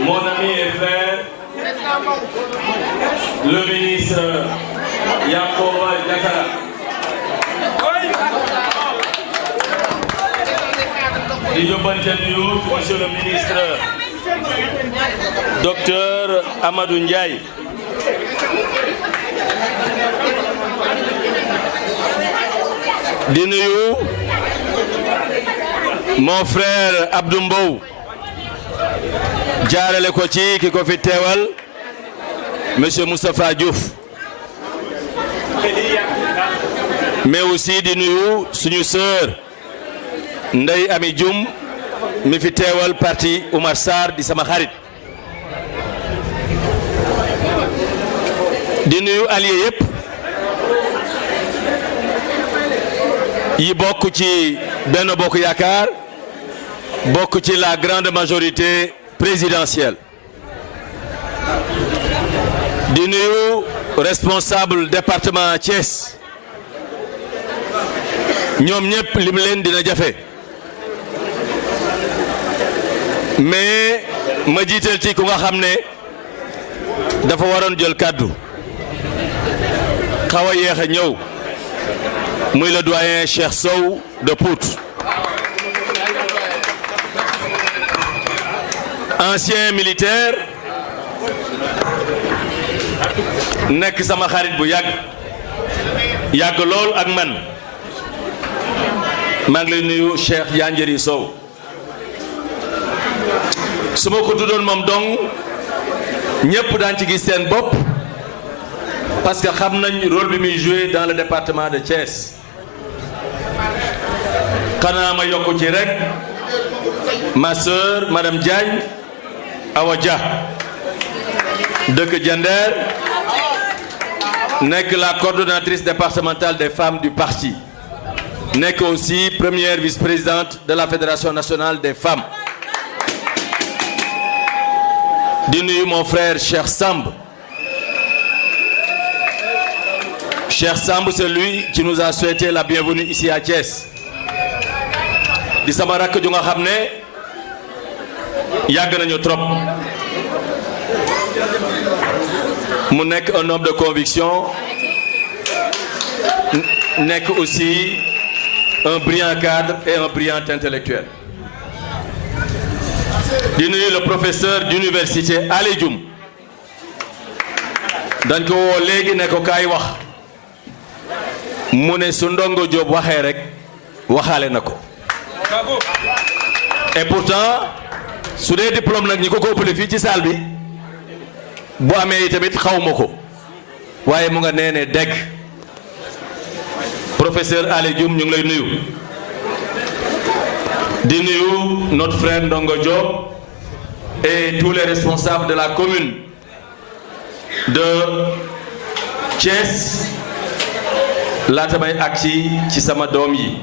mon ami et frère, le ministre Yankhoba Diattara. di yóbbante nuyu monsieur le ministre docteur Amadou Ndiaye. di nuyu mon frère Abdou Mbow jaarale ko ci ki ko fi teewal monsieur Moustapha Diouf mais aussi di nuyu suñu sœur Ndeye Ami Dioum mi fi teewal parti Oumar Sarr di sama xarit di nuyu allié yépp yi bokk ci Benno Bokk Yaakaar bokk ci la grande majorité présidentielle di nuyu responsable département Thiès ñoom ñépp lim leen dina jafe mais ma jiital ci ku nga xam ne dafa waroon jël kàddu xaw a yéex a ñëw muy le doyen Cheikh Sow de Pout ancien militaire nekk sama xarit bu yàgg lool ak man maa ngi lay nuyu Cheikh Yanjeri Sow su ma ko tuddoon moom dong ñépp daan ci gis seen bopp parce que xam nañ rôle bi muy joué dans le département de Thiès xanaa ma yokk ci rek ma sœur madame Diagne Awa Dia dëkk Diender nekk la coordonnatrice départementale des femmes du parti nekk aussi première vice-présidente de la Fédération nationale des femmes di nuyu mon frère Cheikh Samb c'est lui qui nous a souhaité la bienvenue ici à Thiès di sama rakk ju nga xam ne yàgg nañu trop mu nekk un homme de conviction nekk aussi un brillant cadre et un brillant intellectuel di nuyu le professeur d'université Ali Dioum dañ ko woo léegi ne ko kaay wax mu ne su Ndongo Diop waxee rek waxaale na ko et pourtant su dee diplôme nag ñi ko ëppale fii ci salle bi bu amee tamit xawma ko waaye mu nga nee ne dégg professeur Ali Dioum ñu ngi lay nuyu di nuyu notre frère Ndongo Diop et tous les responsables de la commune de Thiès laata may ak ci sama doom yi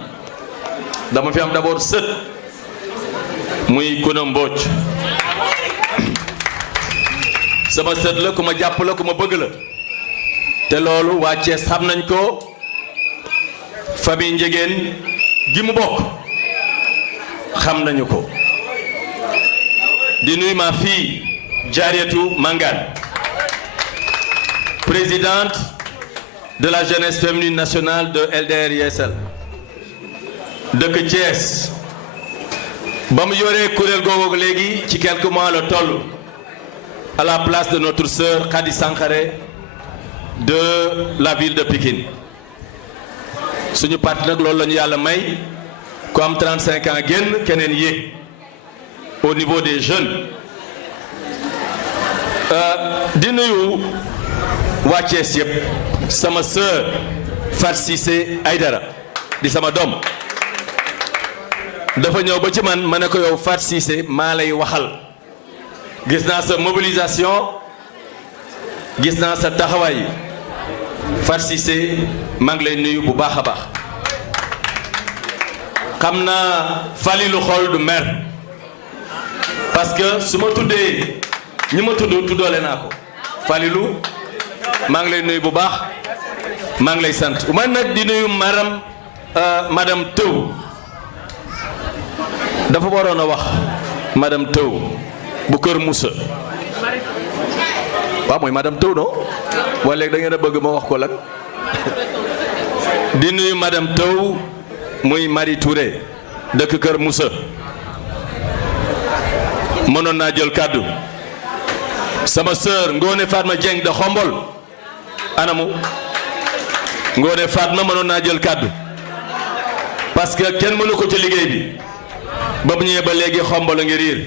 dama fi am d'abord sët muy Kuna Mbodj sama sët la ku ma jàpp la ku ma bëgg la te loolu waa Thiès xam nañ ko famille Njegéen gi mu bokk xam nañu ko di nuyu ma fille Diarietou Mangane présidente de la jeunesse féminine nationale de LDR Yeesal dëkk Thiès ba mu yoree kuréel googu léegi ci quelques mois la toll à la place de notre sœur Khady Sankaré de la ville de Pikine suñu parti nag loolu la ñu yàlla may ku am 35 ans génn keneen yéeg au niveau des jeunes di nuyu waa Thiès yëpp sama sœur Fat Cissé Aïdara di sama doom dafa ñëw ba ci man ma ne ko yow Fat Cissé maa lay waxal gis naa sa mobilisation gis naa sa taxawaay Fat Cissé maa ngi lay nuyu bu baax a baax xam naa Falilou xol du mer parce que su ma tuddee ñi ma tuddoole naa ko Falilou maa ngi lay nuyu bu baax maa ngi lay sant man nag di nuyu madame Tew dafa waroon a wax madame Tew bu Kër Moussa waaw mooy madame Taw non wala léegi da ngeen a bëgg ma wax ko lan di nuyu madame Taw muy Marie Touré dëkk Kër Moussa mënoon naa jël kàddu sama sœur Ngone Fatma Dieng de Xombol anamu Ngone Fatma mënoon naa jël kàddu parce que kenn mënu ko ci liggéey bi ba mu ñëwee ba léegi Xombol a ngi riir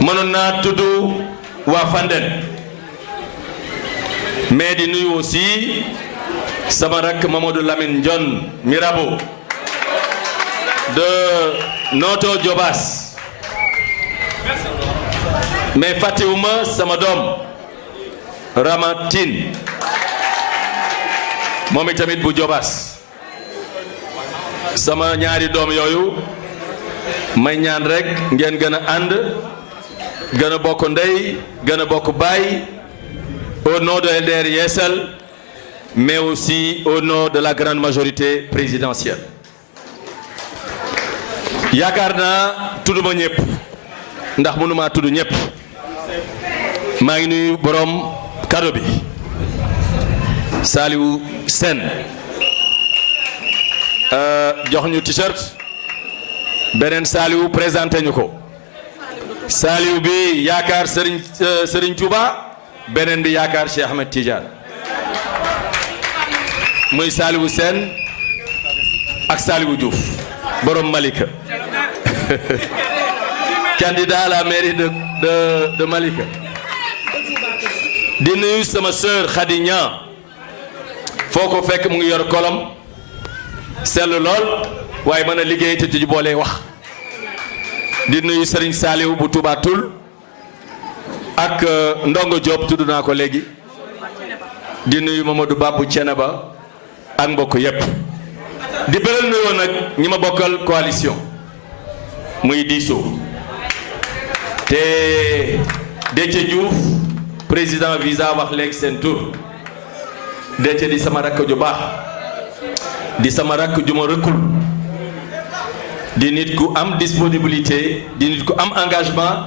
mënoon naa tudd waa Fandène mais di nuyu aussi sama rakk Mamadou Lamine Ndione Mirabeau de Noto Diobass mais fàttewuma sama doom Ramatine moom itamit bu Diobass sama ñaari doom yooyu may ñaan rek ngeen gën a ànd gën a bokk ndey gën a bokk baay au nom de LDR Yeesal mais aussi au nom de la grande majorité présidentielle yaakaar naa tudduma ñëpp ndax mënuma tudd ñëpp maa ngi nuyu borom kado bi Saliou Sène jox ñu t-shirt beneen Saliou présenté ñu ko Saliou bi yaakaar Serigne Touba beneen bi yaakaar Cheikh Ahmed Tidiane muy Saliou Sène ak Saliou Diouf borom Malika candidat à la mairie de Malika di nuyu sama sœur Khady Niang foo ko fekk mu ngi yor kolom seetlu lool waaye mën a liggéey te ci boole wax di nuyu Serigne Saliou bu Touba Toul ak Ndongo Diop tudd naa ko léegi di nuyu Mamadou Ba bu Thiénaba ak mbokk yépp di beral nuyoo nag ñi ma bokkal coalition muy diisoo te Déthié Diouf président visa wax léegi seen tur Déthié di sama rakk ju baax di sama rakk ju ma rëkkul di nit ku am disponibilité di nit ku am engagement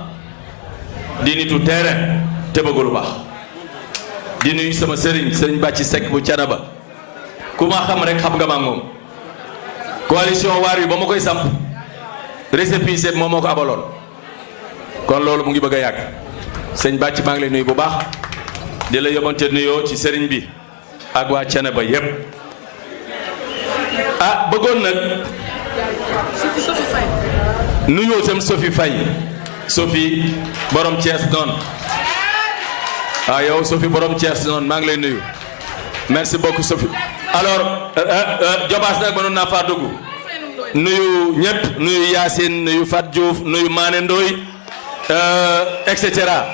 di nitu terrain te bëgg lu baax di nuyu sama sëriñ Bàcci Seck bu Thiénaba ku ma xam rek xam nga ma moom coalition waar wi ba ma koy samp récépissé moom moo ko abaloon kon loolu mu ngi bëgg a yàgg sëñ Bàcci maa ngi lay nuyu bu baax di la yóbbante nuyoo ci sëriñ bi ak waa Thiénaba yépp ah bëggoon nag nuyoo tam Sophie Faye Sophie borom Thiès noonu yow Sophie borom Thiès noonu maa ngi lay nuyu merci beaucoup Sophie alors Diobass nag mënoon naa faa dugg nuyu ñëpp nuyu Yacine nuyu Fat Diouf nuyu Mané Ndoye et cetera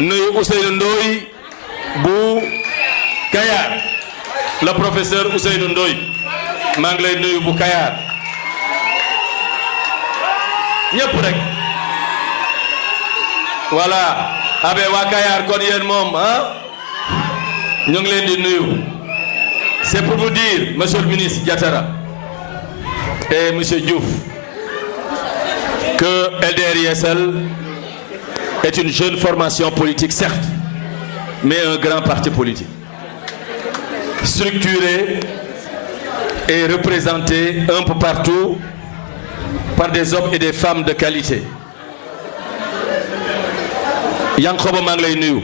nuyu Ousseynou Ndoye bu Kayar le professeur Ousseynou Ndoye maa ngi lay nuyu bu Kayar ñëpp rek voilà abe waa Kayar kon yéen moom ñu ngi leen di nuyu c'est pour vous dire monsieur le ministre Diatara et monsieur Diouf que LDR Yeesal est une jeune formation politique certes mais un grand parti politique structuré et représenté un peu partout par des hommes et des femmes de qualité Yankhoba maa ngi lay nuyu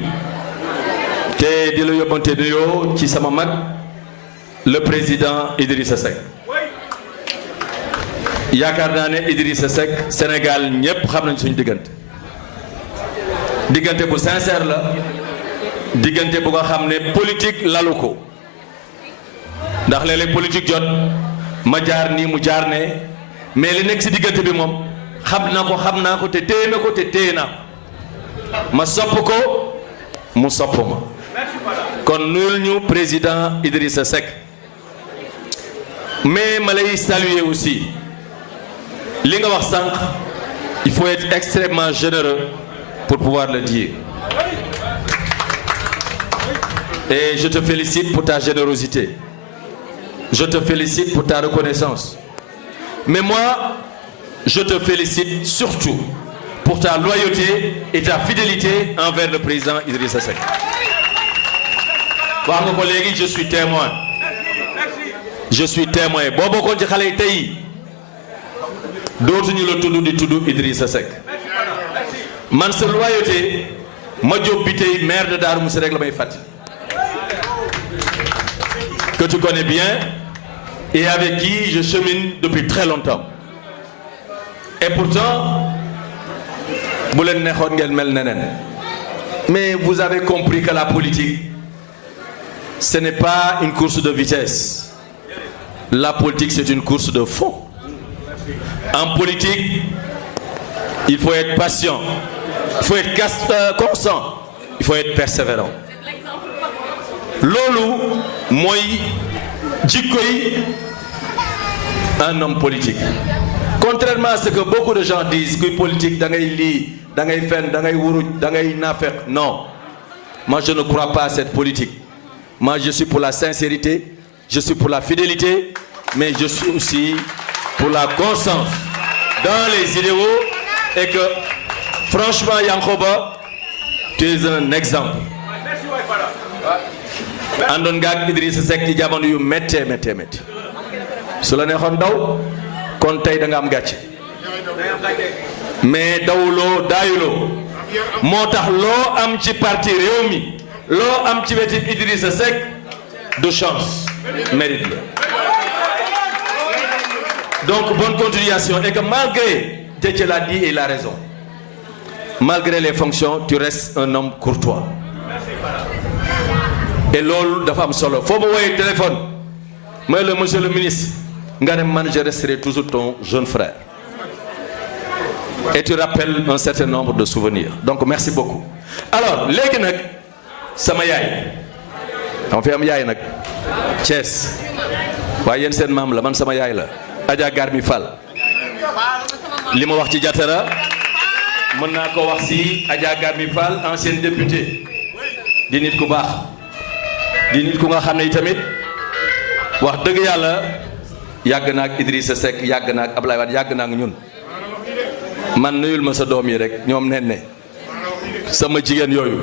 te di la yóbbante nuyoo ci sama mag le président Idrissa Seck yaakaar naa ne Idrissa Seck Sénégal ñëpp xam nañ suñu diggante bu sincère la diggante bu nga xam ne politique lalu ko ndax léeg-léeg politique jot ma jaar nii mu jaar ne mais li nekk ci diggante bi moom xam naa ko te téye na ko te téye naa ma sopp ko mu sopp ma kon nuyul ñu président Idrissa Seck mais ma lay saluer aussi li nga wax sànq il faut être extrêmement généreux pour pouvoir le dire et je te félicite pour ta générosité je te félicite pour ta reconnaissance mais moi je te félicite surtout pour ta loyauté et ta fidélité envers le président Idrissa Seck. wax nga ko léegi je suis témoin. Je suis témoin boo bokkoon ci xale yi tey dootuñu la tudd di tudd Idrissa Seck man sa loyauté ma jóg bi tey maire de Darou Mousty rek la may fàttali que tu connais bien et avec qui je chemine depuis très longtemps et pourtant bu leen neexoon ngeen mel neneen mais vous avez compris que la politique ce n'est pas une course de vitesse. La politique, c'est une course de fond. En politique, il faut être patient, il faut être constant, il faut être persévérant. Loolu mooy jikko yi un homme politique. Contrairement à ce que beaucoup de gens disent, que politique da ngay lii da ngay fen da ngay wuruj da ngay naafeq. Non, moi je ne crois pas à cette politique. Moi je suis pour la sincérité, je suis pour la fidélité, mais je suis aussi pour la constance dans les idéaux et que franchement Yankoba, tu es un exemple. àndoon nga ak Idrissa Seck ci jamono yu méttee su la neexoon daw kon tey da nga am gàcce mais dawuloo daayuloo moo tax loo am ci parti réew mi loo am ci wetu Idrissa Seck de chance mérite la donc bonne continuation et que malgré Déthié l'a dit et il a raison malgré les fonctions tu restes un homme courtois et loolu dafa am solo foo ma woowee téléphone mooy le monsieur le ministre nga ne man je resterai toujours ton jeune frère et tu rappelles un certain nombre de souvenirs donc merci beaucoup alors léegi nag sama yaay dama fi am yaay nag Thiès waaye yéen seen maam la man sama yaay la Adja Garmi Fall li ma wax ci Diatara mën naa ko wax si Adja Garmi Fall ancienne députée di nit ku baax di nit ku nga xam ne tamit wax dëgg yàlla yàgg na ak Idrissa Seck yàgg na ak Ablaye Wade yàgg na ak ñun man nuyul ma sa doom yi rek ñoom nen ne sama jigéen yooyu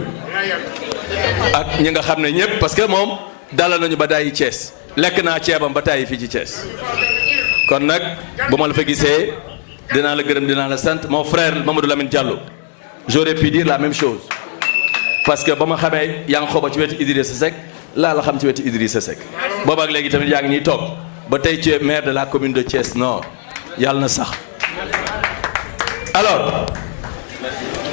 ak ñi nga xam ne ñëpp parce que moom dalal nañu ba dayi Thiès lekk naa ceebam ba tàyyi fii ci Thiès kon nag bu ma la fa gisee dinaa la gërëm dinaa la sant mon frère Mamadou Lamine Diallo j'aurais pu dire la même chose parce que ba ma xamee yaa ngi xoba ci wetu Idrissa Seck laa la xam ci wetu Idrissa Seck booba ak léegi tamit yaa ngi ñuy toog ba tey tu es maire de la commune de Thiès Nord yàlla na sax alors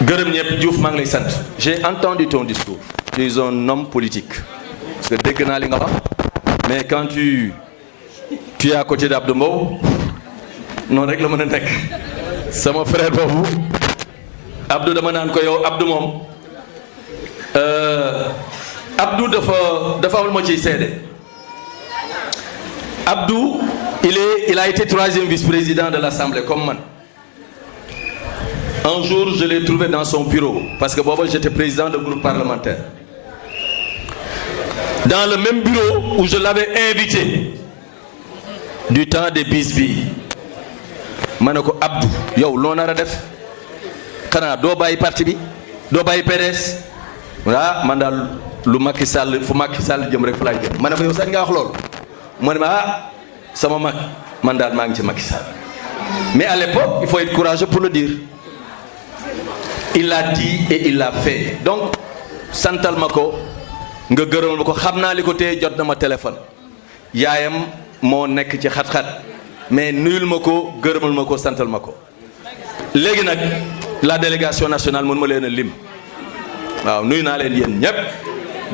gërëm ñëpp Diouf maa ngi lay sant j'ai entendu ton discours tu es un homme politique parce que dégg naa li nga wax mais quand tu es à côté d'Abdou Mbow noonu rek la mën a nekk sama frère boobu Abdou dama naan ko yow Abdou moom Abdou dafa am ma ciy seede Abdou il a été 3e vice-président de l'Assemblée comme man un jour je l'ai trouvé dans son bureau parce que booba j'étais président de groupe parlementaire dans le même bureau où je l'avais invité du temps des bis bi ma ne ko Abdou yow loo nar a def xanaa doo bàyyi parti bi doo bàyyi PDS ah man daal lu Macky Sall fu Macky Sall jëm rek fu laay jëm ma ne ko yow sax nga wax loolu mu ne ma ah sama mag man daal maa ngi ci Macky Sall mais à l'époque il faut être courageux pour le dire il l'a dit et il l'a fait donc santal ma ko nga gërëmal ma ko xam naa li ko téye jot na ma téléphone yaayam moo nekk ci xat-xat mais nuyul ma ko gërëmal ma ko santal ma ko léegi nag la délégation nationale mën ma leen a lim waaw nuyu naa leen yéen ñëpp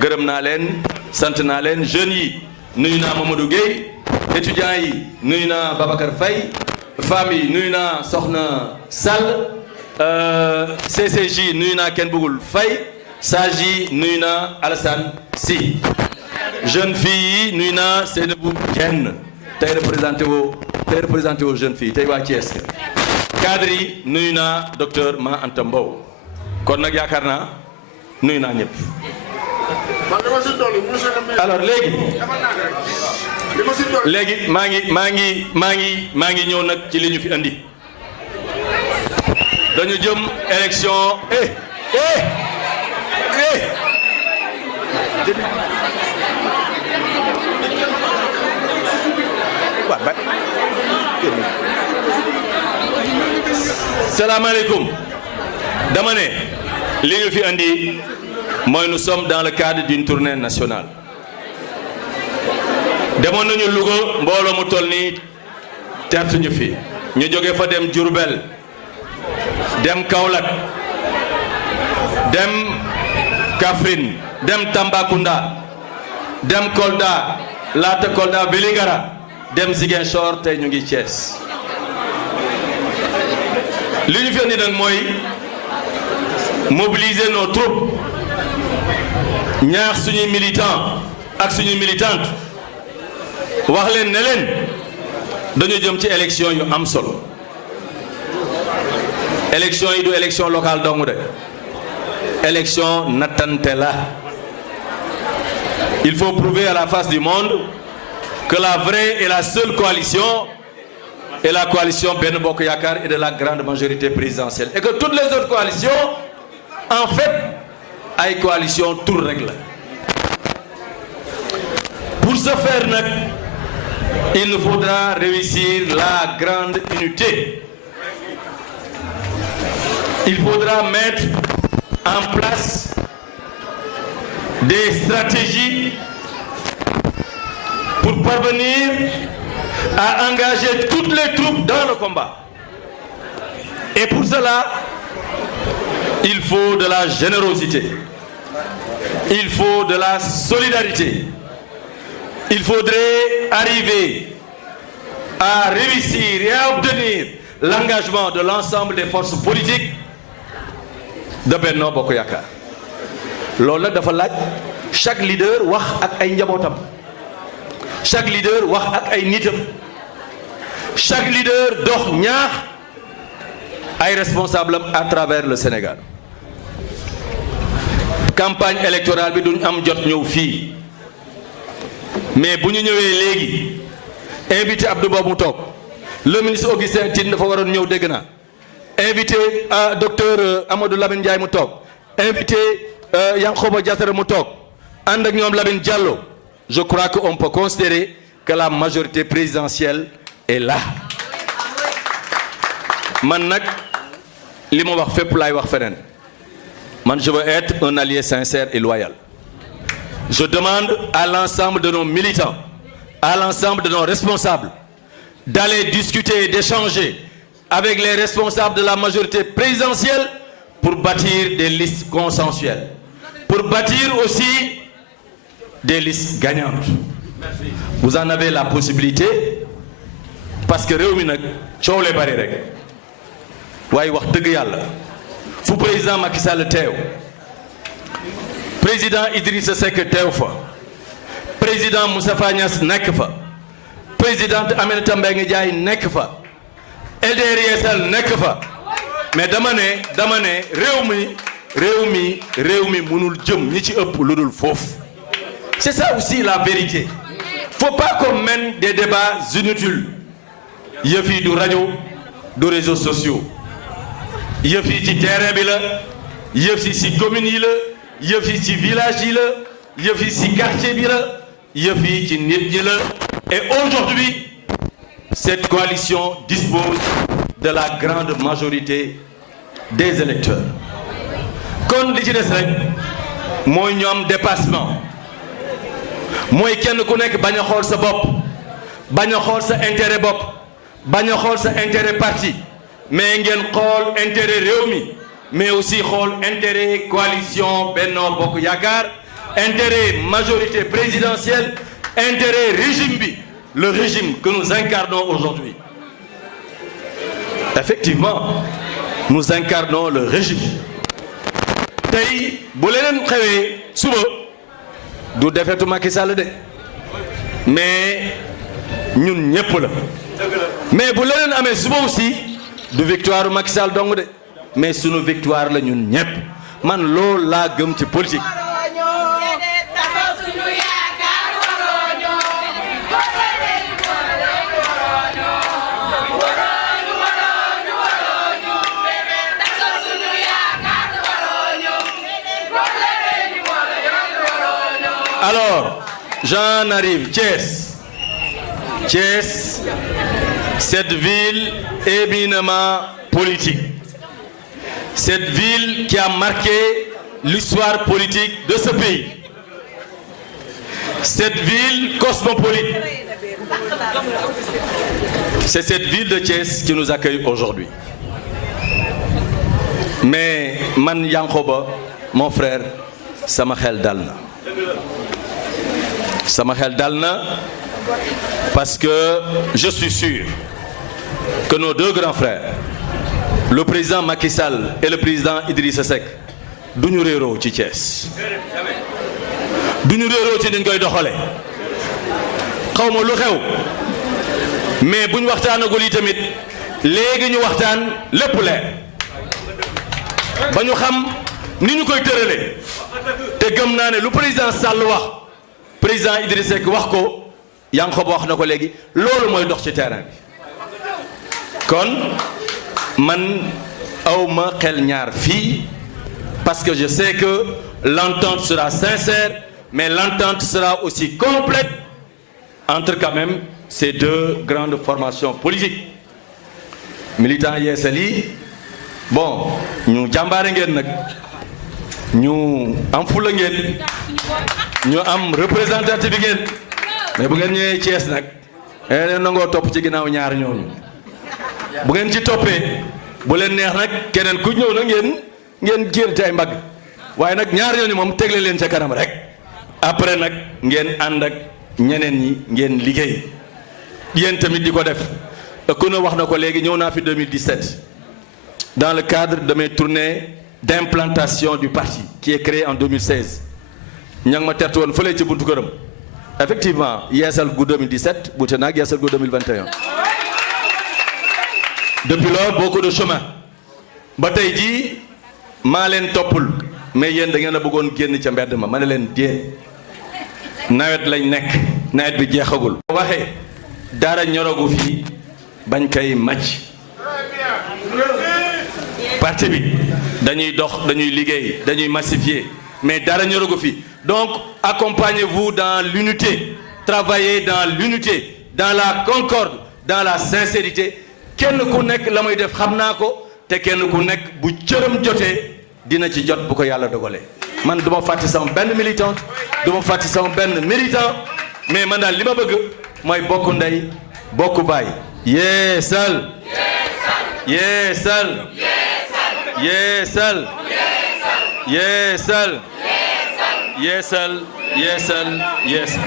gërëm naa leen sant naa leen jeunes yi nuyu naa Mamadou Gueye étudiants yi nuyu naa Babacar Faye femmes yi nuyu naa Soxna Sall CCJ nuyu naa kenn bëggul Faye sage yi nuyu naa Alassane Sy jeune fille yi nuyu naa Seynabou Dieng tey représenté woo jeune fille tey waa Thiès cadre yi nuyu naa docteur Ma Anta Mbow kon nag yaakaar naa nuyu naa ñëpp alors léegi maa ngi ñëw nag ci li ñu fi andi dañu jëm élection salaamaaleykum dama ne li ñu fi andi mooy nous sommes dans le cadre d'une tournée nationale demoon nañu Louga mbooloo mu toll nii tertuñu fi ñu jóge fa dem Diourbel dem Kaolack dem Kaffrine dem Tambacounda dem Kolda laata Kolda Vélingara dem Ziguinchor tey ñu ngi Thiès li ñu fi andi nag mooy mobiliser nos troupes ñaax suñuy militants ak suñuy militantes wax leen ne leen dañu jëm ci élection yu am solo élection yi du élection locale dong de élection nattante la il faut prouver à la face du monde que la vraie et la seule coalition est la coalition Benno Bokk Yakaar et de la grande majorité présidentielle et que toutes les autres coalitions en fait ay coalition tour rek la pour ce faire nag il nous faudra réussir la grande unité. Il faudra mettre en place des stratégies pour parvenir à engager toutes les troupes dans le combat. Et pour cela, il faut de la générosité. Il faut de la solidarité. Il faudrait arriver à réussir et à obtenir l'engagement de l'ensemble des forces politiques de Benno Bokk Yakaar. loolu nag dafa laaj chaque leader wax ak ay njabootam, chaque leader wax ak ay nitam, chaque leader dox ñaax ay responsables à travers le Sénégal. campagne électorale bi duñ am jot ñëw fii mais bu ñu ñëwee léegi invité Abdou Mbow mu toog le ministre Augustin Tine dafa waroon ñëw dégg naa invité docteur Amadou Lamine Ndiaye mu toog invité Yankhoba Diattara mu toog ànd ak ñoom Lamine Diallo. Je crois qu'on peut considérer que la majorité présidentielle est là. man nag li ma wax fépp laay wax feneen man je veux être un allié sincère et loyal. Je demande à l'ensemble de nos militants, à l'ensemble de nos responsables, d'aller discuter et d'échanger avec les responsables de la majorité présidentielle pour bâtir des listes consensuelles, pour bâtir aussi des listes gagnantes. Vous en avez la possibilité parce que réew mi nag coow lee bari rek waaye wax dëgg yàlla fu président Macky Sall teew, président Idrissa Seck teew fa, président Moustapha Niasse nekk fa, présidente Aminata Mbengue Ndiaye nekk fa, LDR nekk fa, mais dama ne réew mi mënul jëm ñi ci ëpp lu dul foofu. C'est ça aussi la vérité. Faut pas qu'on mène des débats inutiles. yëf yi du rajo du réseaux sociaux, yëf yi ci terrain bi la, yëf yi ci commune yi la, yëf yi ci village yi la, yëf yi ci quartier bi la, yëf yi ci nit ñi la. Et aujourd'hui, cette coalition dispose de la grande majorité des électeurs. kon li ci des rek mooy ñoom dépassement, mooy kenn ku nekk bañ a xool sa bopp, bañ a xool sa intérêt bopp, bañ a xool sa intérêt parti, mais ngeen xool intérêt réew mi, mais aussi xool intérêt coalition Benno Bokk Yakaar, intérêt majorité présidentielle, intérêt régime bi, le régime que nous incarnons aujourd'hui. Effectivement, nous incarnons le régime. tey bu leneen xewee suba du defetu Macky Sall de, mais ñun ñëpp la. mais bu leneen amee suba aussi du victoire Macky Sall dong de, mais sunu victoire la ñun ñëpp. man loolu laa gëm ci politique. Alors, j'en arrive. Thiès. Thiès, cette ville éminemment politique. Cette ville qui a marqué l'histoire politique de ce pays. Cette ville cosmopolite. C'est cette ville de Thiès qui nous accueille aujourd'hui. Mais man Yankoba, mon frère, sama xel dal na. Sama xel dal na parce que je suis sûr que nos deux grands frères, le président Macky Sall et le président Idrissa Seck, duñu réeroo ci Thiès. Duñu réeroo ci niñ koy doxale. Xawma lu xew mais buñ waxtaanagul yi tamit léegi ñu waxtaan lépp leer. Ba ñu xam ni ñu koy tëralee te gëm naa ne lu président Sall wax président Idrissa Seck wax ko Yankhoba wax na ko léegi loolu mooy dox ci terrain bi kon man awma xel ñaar fii parce que je sais que l'entente sera sincère mais l'entente sera aussi complète entre quand même ces deux grandes formations politiques militants Yeesal yi bon ñu jàmbaare ngeen nag ñu am fula ngeen ñu am représentatif ngeen mais bu ngeen ñëwee Thiès nag leen nangoo topp ci ginnaaw ñaar ñooñu bu ngeen ci toppee bu leen neex nag keneen ku ñëw na ngeen jéem ci ay mbagg waaye nag ñaar ñooñu moom tegle leen ca kanam rek après nag ngeen ànd ak ñeneen ñi ngeen liggéey yéen tamit di ko def ku ne wax na ko léegi ñëw naa fi 2017 dans le cadre de mes tournées d'implantation du parti qui est créé en 2016 ña ngi ma tertu woon fële ci buntu këram effectivement Yeesal gu 2017 buute naag Yeesal gu 2021 depuis lors beaucoup de chemin ba tey jii maa leen toppul mais yéen da ngeen a bëggoon génn ca mbedd ma ne leen dee nawet lañ nekk nawet bi jeexagul waxee dara ñorogu fii bañ koy màcc parti bi dañuy dox dañuy liggéey dañuy massifier mais dara ñorogu fi donc accompagnez-vous dans l'unité travaillez dans l'unité dans la concorde dans la sincérité kenn ku nekk la muy def xam naa ko te kenn ku nekk bu cëram jotee dina ci jot bu ko yàlla dogalee man du ma fàtte sama benn militante du ma fàtte sama benn militant mais man daal li ma bëgg mooy bokk ndey bokk baay Yeesal Yeesal Yeesal Yeesal Yeesal Yeesal Yeesal